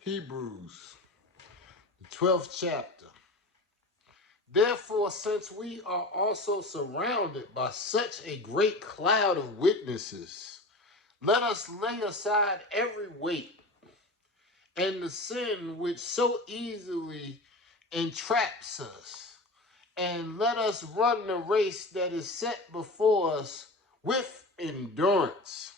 Hebrews, the 12th chapter. Therefore, since we are also surrounded by such a great cloud of witnesses, let us lay aside every weight and the sin which so easily entraps us, and let us run the race that is set before us with endurance.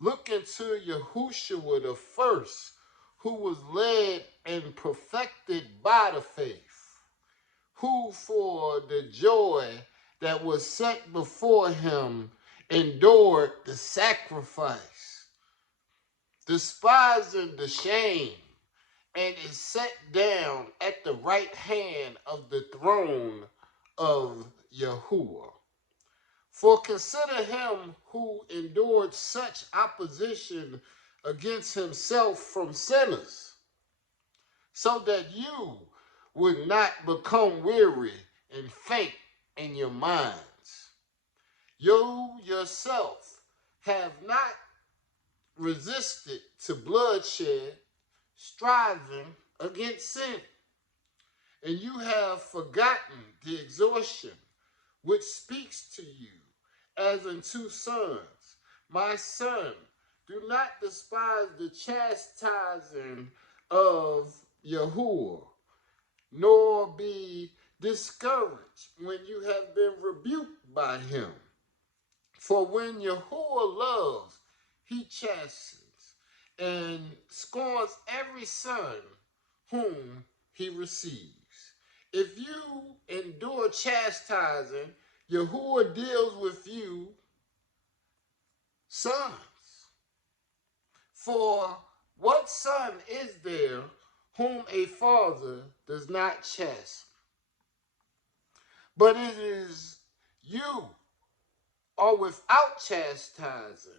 Look into Yahushua the first, who was led and perfected by the faith, who for the joy that was set before him endured the sacrifice, despising the shame, and is set down at the right hand of the throne of Yahuwah. For consider him who endured such opposition against himself from sinners, so that you would not become weary and faint in your minds. You yourself have not resisted to bloodshed, striving against sin, and you have forgotten the exhortation which speaks to you as unto sons. My son, do not despise the chastising of Yahuwah, nor be discouraged when you have been rebuked by him. For when Yahuwah loves, he chastens and scorns every son whom he receives. If you endure chastising, Yahuwah deals with you, sons. For what son is there whom a father does not chasten? But it is you are without chastising,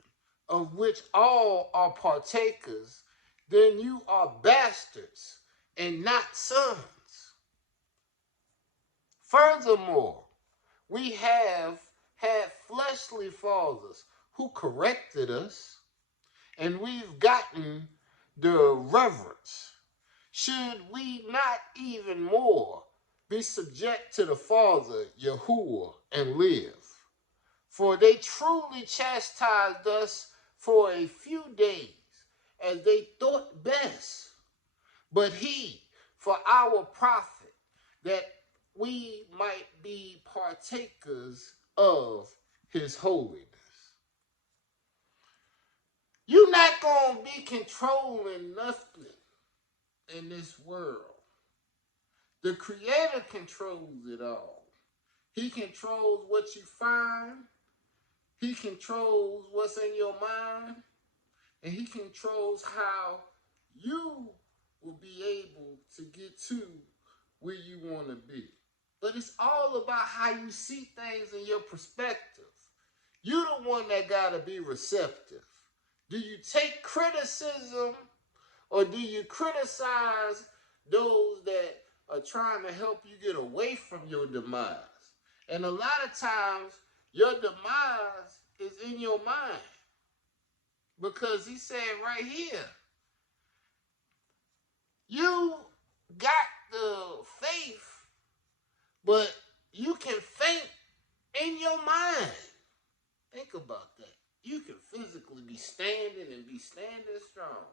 of which all are partakers, then you are bastards and not sons. Furthermore, we have had fleshly fathers who corrected us, and we've gotten the reverence. Should we not even more be subject to the Father, Yahuwah, and live? For they truly chastised us for a few days, as they thought best, but he for our profit, that we might be partakers of his holiness. You're not going to be controlling nothing in this world. The Creator controls it all. He controls what you find. He controls what's in your mind. And he controls how you will be able to get to where you want to be. But it's all about how you see things in your perspective. You're the one that got to be receptive. Do you take criticism, or do you criticize those that are trying to help you get away from your demise? And a lot of times, your demise is in your mind. Because he said right here, you got the faith, but you can faint in your mind. Think about that. You can physically be standing and be standing strong,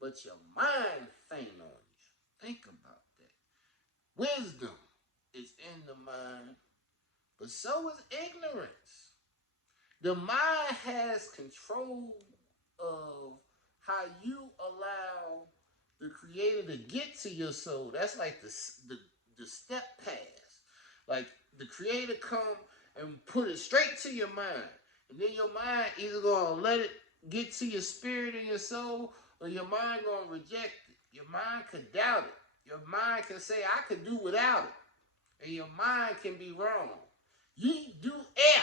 but your mind faint on you. Think about that. Wisdom is in the mind, but so is ignorance. The mind has control of how you allow the Creator to get to your soul. That's like the step pass. Like the Creator come and put it straight to your mind. And then your mind either going to let it get to your spirit and your soul, or your mind going to reject it. Your mind could doubt it. Your mind can say, I could do without it. And your mind can be wrong. Ye do err,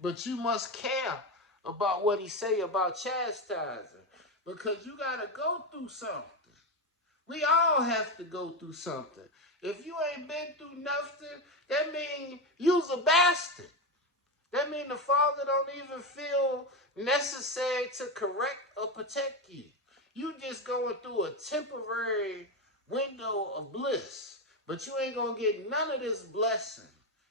but you must care about what he say about chastising, because you got to go through something. We all have to go through something. If you ain't been through nothing, that means you's a bastard. That means the Father don't even feel necessary to correct or protect you. You just going through a temporary window of bliss. But you ain't going to get none of this blessing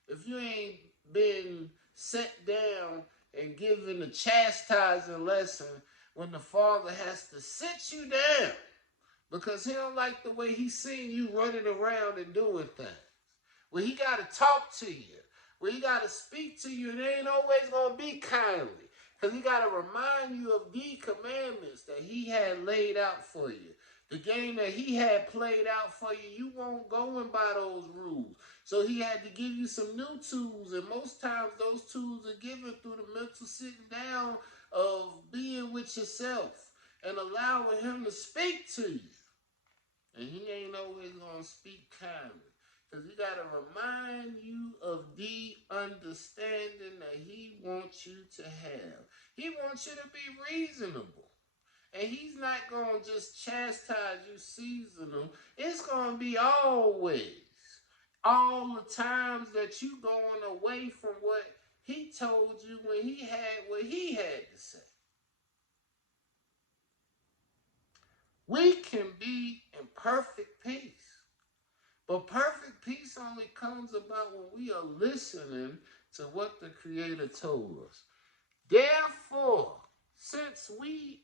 if you ain't been set down and given a chastising lesson when the Father has to sit you down because he don't like the way he's seeing you running around and doing things. Well, he got to talk to you. Well, he got to speak to you, and it ain't always going to be kindly. Because he got to remind you of the commandments that he had laid out for you. The game that he had played out for you, you won't go and by those rules. So he had to give you some new tools, and most times those tools are given through the mental sitting down of being with yourself and allowing him to speak to you. And he ain't always going to speak kindly. Because he got to remind you of the understanding that he wants you to have. He wants you to be reasonable. And he's not going to just chastise you seasonal. It's going to be always. All the times that you going away from what he told you when he had what he had to say. We can be in perfect peace. But perfect peace only comes about when we are listening to what the Creator told us. Therefore, since we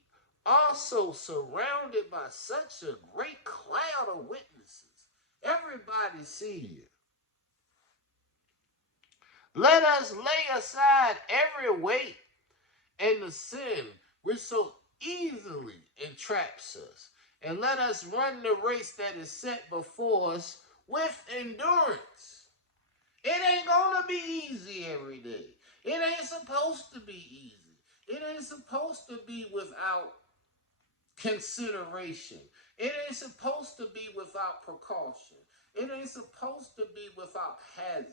are so surrounded by such a great cloud of witnesses, everybody see you. Let us lay aside every weight and the sin which so easily entraps us, and let us run the race that is set before us with endurance. It ain't gonna be easy every day. It ain't supposed to be easy. It ain't supposed to be without consideration. It ain't supposed to be without precaution. It ain't supposed to be without hazard.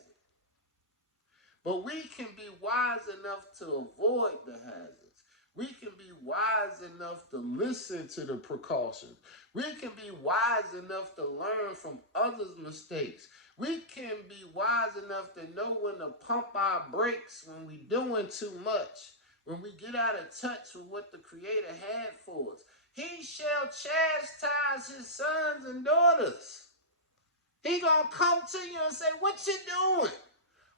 But we can be wise enough to avoid the hazards. We can be wise enough to listen to the precautions. We can be wise enough to learn from others' mistakes. We can be wise enough to know when to pump our brakes when we're doing too much, when we get out of touch with what the Creator had for us. He shall chastise his sons and daughters. He gonna come to you and say, what you doing?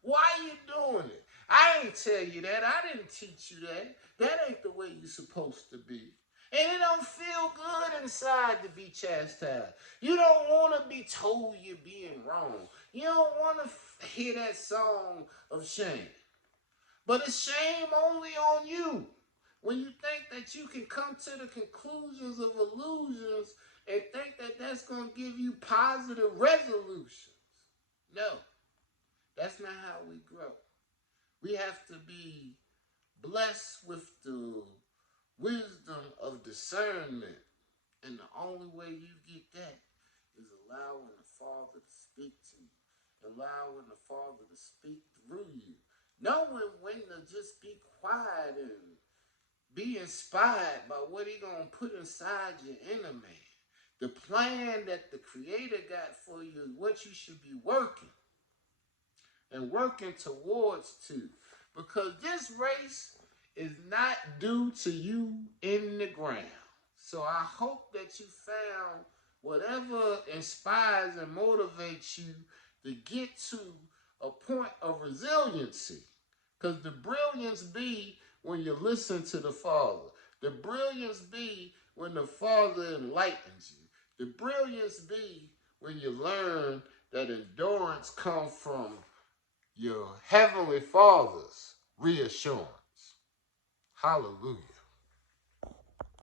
Why you doing it? I ain't tell you that. I didn't teach you that. That ain't the way you're supposed to be. And it don't feel good inside to be chastised. You don't want to be told you're being wrong. You don't want to hear that song of shame. But it's shame only on you when you think that you can come to the conclusions of illusions and think that that's going to give you positive resolutions. No. That's not how we grow. We have to be blessed with the wisdom of discernment. And the only way you get that is allowing the Father to speak to you. Allowing the Father to speak through you. Knowing when to just be quiet and be inspired by what He's going to put inside your inner man. The plan that the Creator got for you is what you should be working. And working towards to. Because this race is not due to you in the ground. So I hope that you found whatever inspires and motivates you to get to a point of resiliency. Because the brilliance be when you listen to the Father. The brilliance be when the Father enlightens you. The brilliance be when you learn that endurance comes from your Heavenly Father's reassurance. Hallelujah.